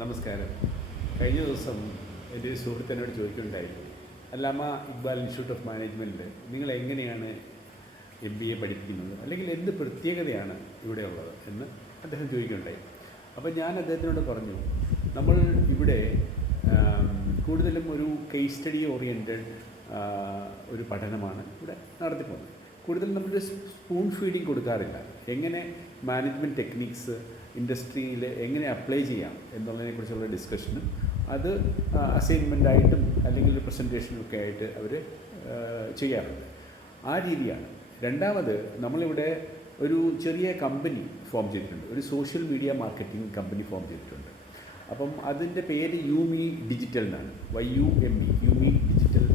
നമസ്കാരം. കഴിഞ്ഞ ദിവസം എൻ്റെ ഒരു സുഹൃത്തിനോട് ചോദിക്കുകയുണ്ടായി, അല്ലാമ ഇക്ബാൽ ഇൻസ്റ്റിറ്റ്യൂട്ട് ഓഫ് മാനേജ്മെൻറ്റിൽ നിങ്ങൾ എങ്ങനെയാണ് MBA പഠിപ്പിക്കുന്നത്, അല്ലെങ്കിൽ എന്ത് പ്രത്യേകതയാണ് ഇവിടെ ഉള്ളത് എന്ന് അദ്ദേഹം ചോദിക്കുകയുണ്ടായി. അപ്പോൾ ഞാൻ അദ്ദേഹത്തിനോട് പറഞ്ഞു, നമ്മൾ ഇവിടെ കൂടുതലും ഒരു കേസ് സ്റ്റഡി ഓറിയൻറ്റഡ് ഒരു പഠനമാണ് ഇവിടെ നടത്തിപ്പോകുന്നത്. കൂടുതലും നമ്മൾ സ്പൂൺ ഫീഡിങ് കൊടുക്കാറില്ല. എങ്ങനെ മാനേജ്മെൻറ്റ് ടെക്നിക്സ് ഇൻഡസ്ട്രിയിൽ എങ്ങനെ അപ്ലൈ ചെയ്യാം എന്നുള്ളതിനെക്കുറിച്ചുള്ള ഡിസ്കഷനും അത് അസൈൻമെൻറ്റായിട്ടും അല്ലെങ്കിൽ ഒരു പ്രസൻറ്റേഷനും ഒക്കെ ആയിട്ട് അവർ ചെയ്യാറുണ്ട്. ആ രീതിയാണ്. രണ്ടാമത്, നമ്മളിവിടെ ഒരു ചെറിയ കമ്പനി ഫോം ചെയ്തിട്ടുണ്ട്, ഒരു social media marketing company form ചെയ്തിട്ടുണ്ട്. അപ്പം അതിൻ്റെ പേര് യൂമി ഡിജിറ്റൽ എന്നാണ്, YUME, യൂമി ഡിജിറ്റൽ.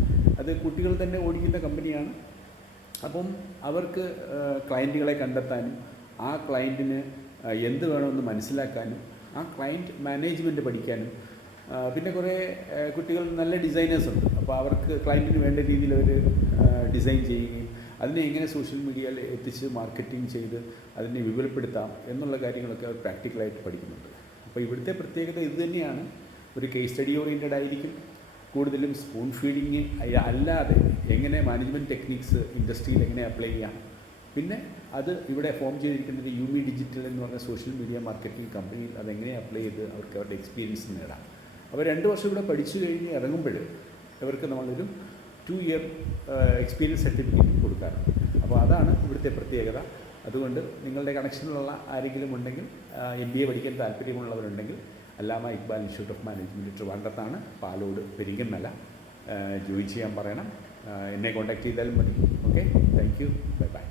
അത് കുട്ടികൾ തന്നെ ഓടിക്കുന്ന കമ്പനിയാണ്. അപ്പം അവർക്ക് ക്ലയൻറ്റുകളെ കണ്ടെത്താനും ആ ക്ലയൻറ്റിന് എന്ത് വേണമെന്ന് മനസ്സിലാക്കാനും ആ ക്ലയൻറ്റ് മാനേജ്മെൻറ്റ് പഠിക്കാനും, പിന്നെ കുറേ കുട്ടികൾ നല്ല ഡിസൈനേഴ്സ് ഉണ്ട്. അപ്പോൾ അവർക്ക് ക്ലയൻറ്റിന് വേണ്ട രീതിയിൽ അവർ ഡിസൈൻ ചെയ്യുകയും അതിനെ എങ്ങനെ സോഷ്യൽ മീഡിയയിൽ എത്തിച്ച് മാർക്കറ്റിംഗ് ചെയ്ത് അതിനെ വിപുലപ്പെടുത്താം എന്നുള്ള കാര്യങ്ങളൊക്കെ അവർ പ്രാക്ടിക്കലായിട്ട് പഠിക്കുന്നുണ്ട്. അപ്പോൾ ഇവിടുത്തെ പ്രത്യേകത ഇത് തന്നെയാണ്. ഒരു കേസ് സ്റ്റഡി ഓറിയൻറ്റഡ് ആയിരിക്കും. കൂടുതലും സ്പൂൺ ഫീഡിങ് അല്ലാതെ എങ്ങനെ മാനേജ്മെൻറ്റ് ടെക്നിക്സ് ഇൻഡസ്ട്രിയിൽ എങ്ങനെ അപ്ലൈ ചെയ്യാം. പിന്നെ അത് ഇവിടെ ഫോം ചെയ്തിരിക്കുന്നത് യൂമി ഡിജിറ്റൽ എന്ന് പറഞ്ഞ സോഷ്യൽ മീഡിയ മാർക്കറ്റിംഗ് കമ്പനിയിൽ അതെങ്ങനെ അപ്ലൈ ചെയ്ത് അവർക്ക് അവരുടെ എക്സ്പീരിയൻസ് നേടാം. അപ്പോൾ 2 വർഷം ഇവിടെ പഠിച്ചു കഴിഞ്ഞ് ഇറങ്ങുമ്പോൾ അവർക്ക് നമ്മളൊരു 2 ഇയർ എക്സ്പീരിയൻസ് സർട്ടിഫിക്കറ്റ് കൊടുക്കാറുണ്ട്. അപ്പോൾ അതാണ് ഇവിടുത്തെ പ്രത്യേകത. അതുകൊണ്ട് നിങ്ങളുടെ കണക്ഷനിലുള്ള ആരെങ്കിലും ഉണ്ടെങ്കിൽ, MBA പഠിക്കാൻ താല്പര്യമുള്ളവരുണ്ടെങ്കിൽ, Allama Iqbal institute of management ട്രിവാൻഡ്രത്താണ്, പാലോട് പെരിങ്ങമല. ജോയിൻ ചെയ്യാൻ പറയണം. എന്നെ കോൺടാക്ട് ചെയ്താലും മതി. Okay, thank you, bye by.